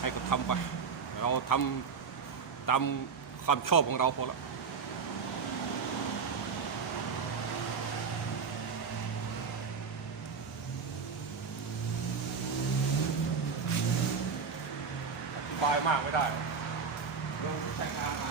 ให้เขาทำไป เราทำตามความชอบของเราพอแล้วบายมากไม่ได้เราใช้งานมา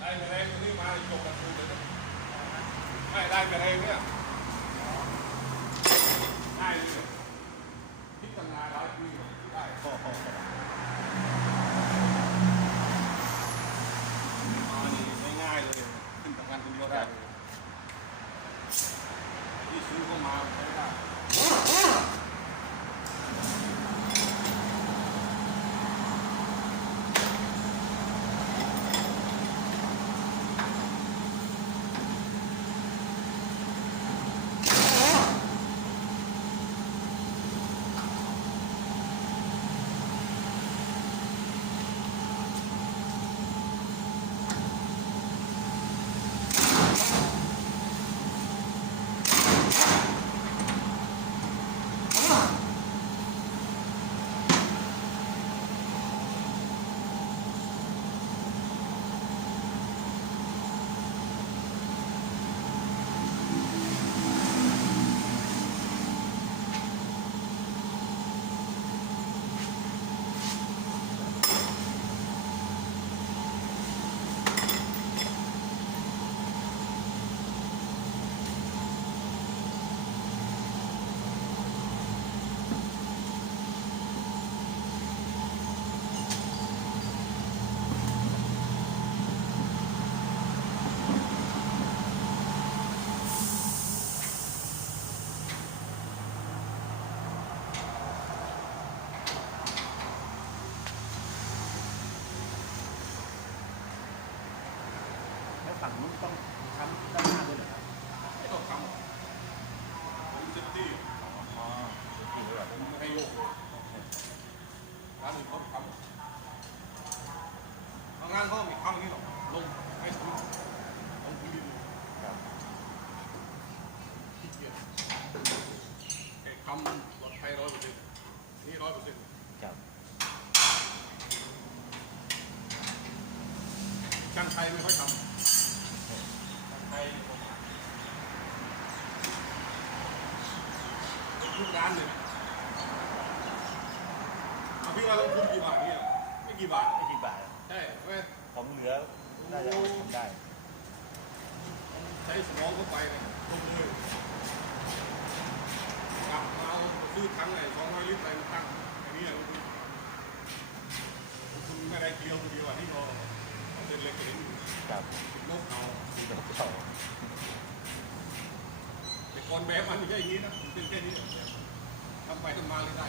ได้ไปแรงตัวนี้มาจบกันคืนเลยนะ ได้ไปแรงเนี่ย ปลอดภัยร้อยเปอร์เซ็นต์นี่ร้อยเปอร์เซ็นต์ครับช่างไทยไม่ค่อยทำช่างไทยผมทุกร้านเลยเอาพี่ว่าลงทุนกี่บาทเนี่ยไม่กี่บาทไม่กี่บาทอะใช่ไหมของเหลือน่าจะเอาไปทำได้ ใช้สมองเข้าไปเลยลงเลยกลับมาเอา ซื้อถังไหนสองร้อยลิตรอะไรมาตั้งอย่างนี้ลงทุนลงทุนไม่ได้เกลียวคนเดียวอะที่เราเอาเส้นเล็กเห็นอยู่ครับติดนกเอามีดอกเก่าแต่ก่อนแบบมันไม่ใช่อย่างนี้นะมันเป็นแค่นี้ทำไปทำมาเลยได้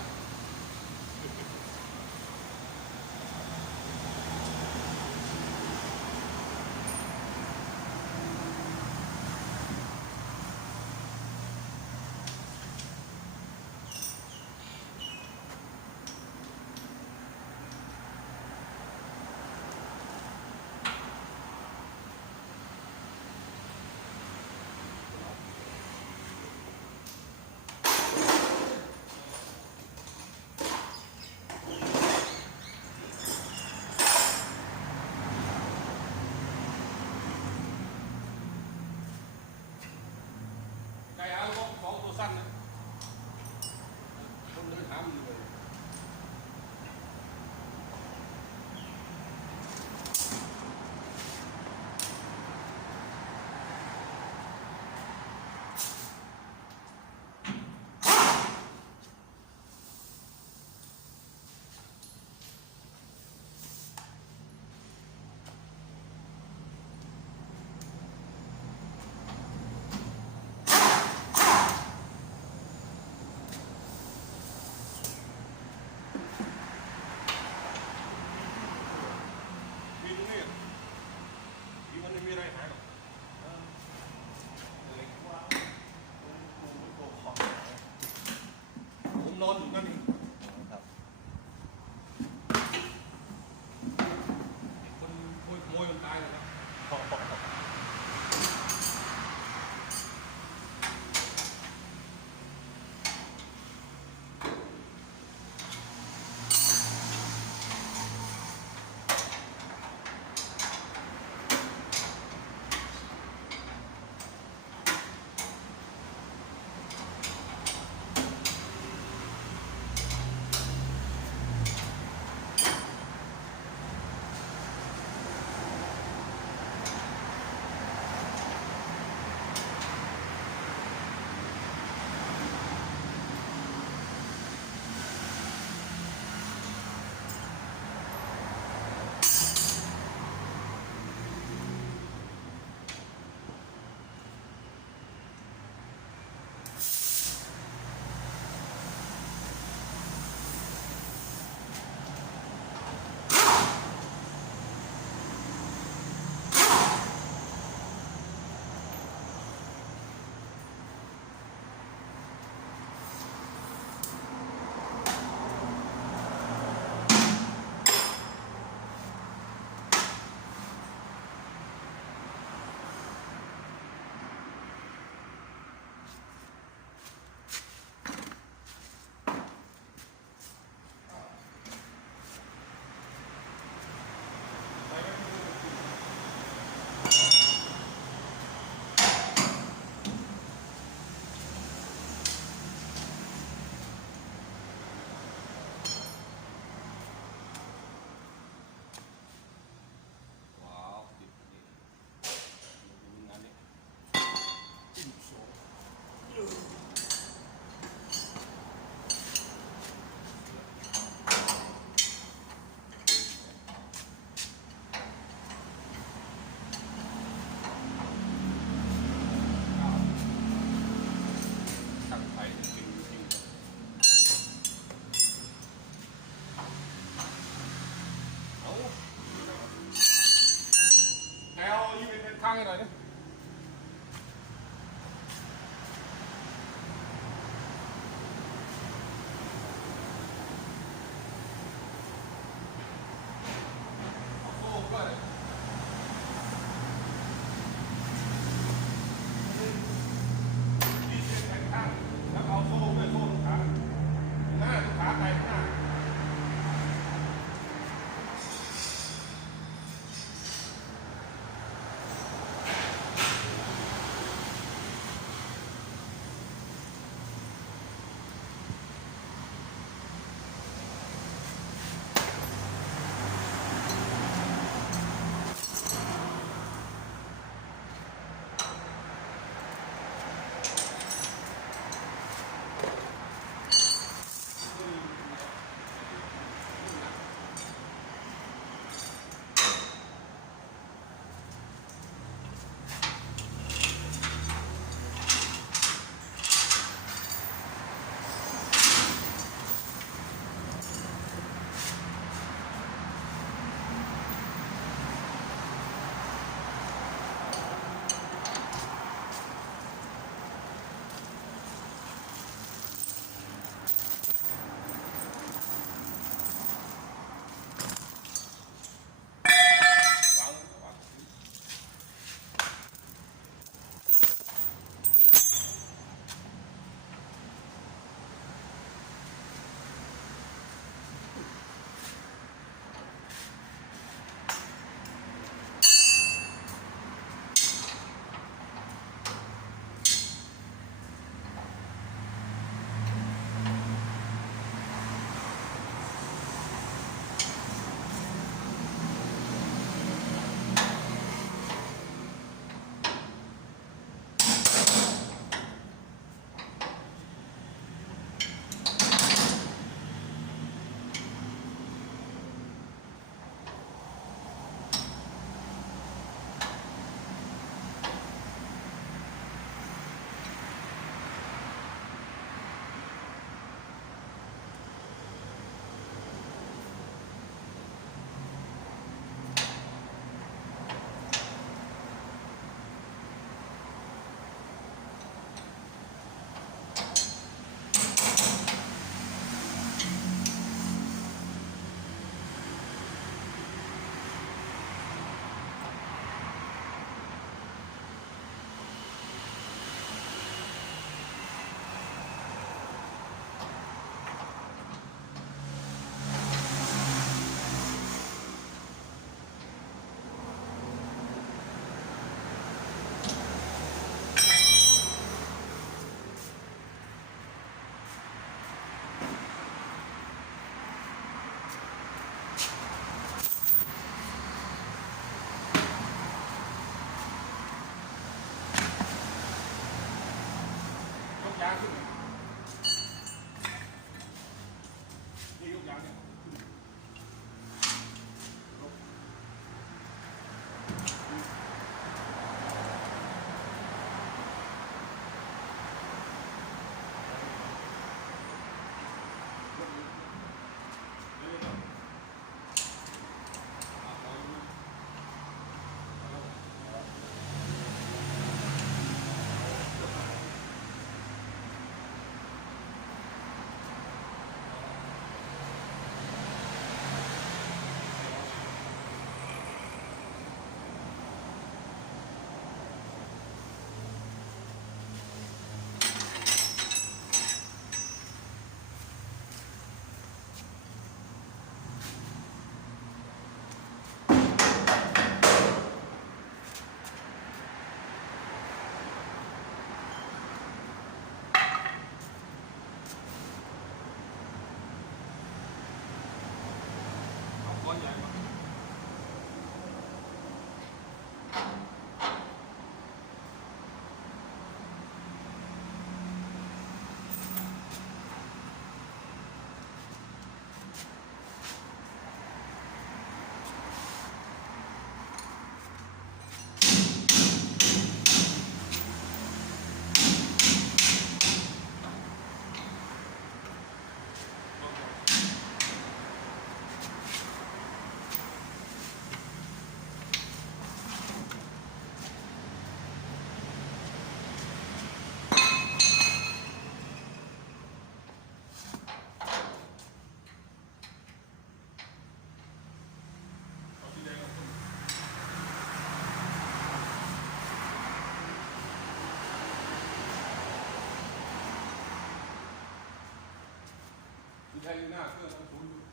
你看，那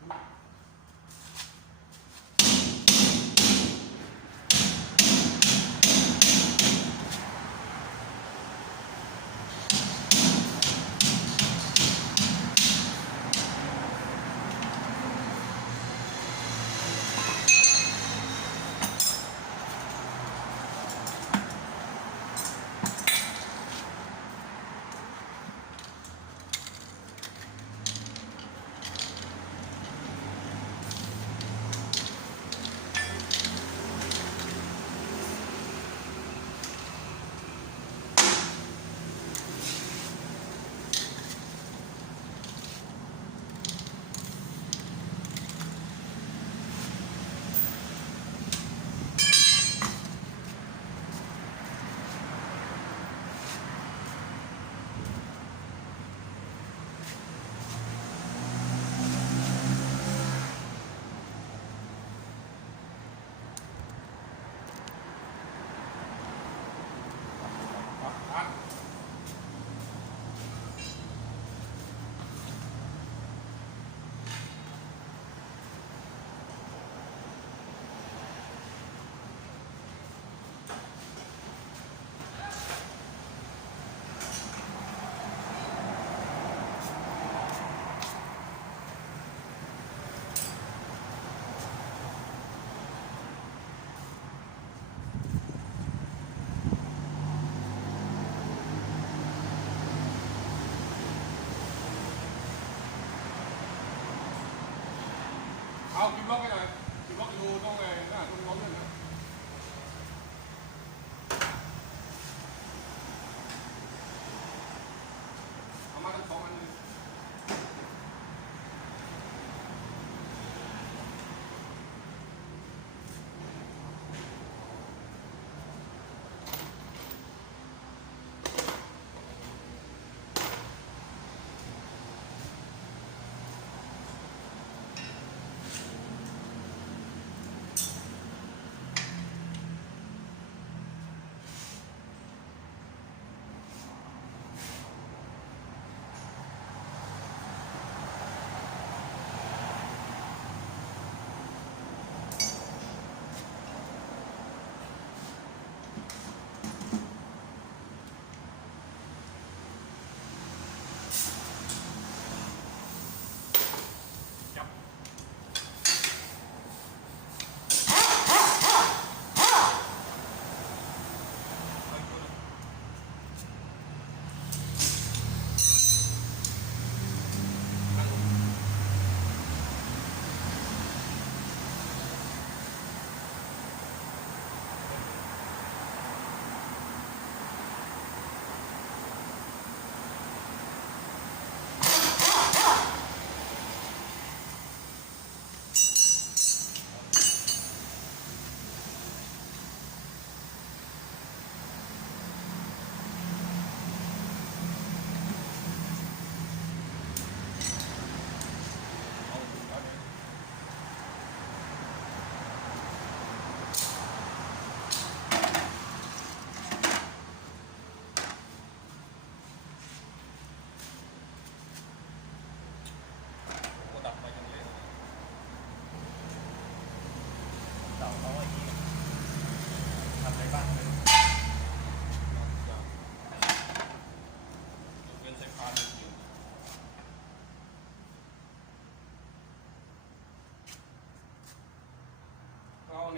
знаю. บล็อกให้หน่อยสิบล็อกอยู่ตรงไหน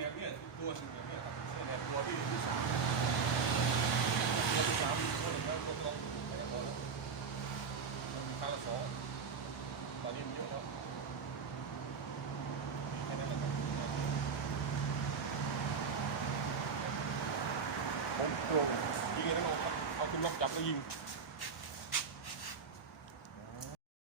เราเนี่ยเนี่ยตัวหนึ่งเนี่ยเนี่ยครับเนี่ยตัวที่ที่สามตัวที่สามตัวหนึ่งแล้วตัวตรงไปพอแล้วมันมีครั้งละสองตอนนี้มันเยอะแล้วแค่นั้นแหละครับผมโกงยิงไอ้นั่นเอาครับเอาขึ้นล็อกจับแล้วยิง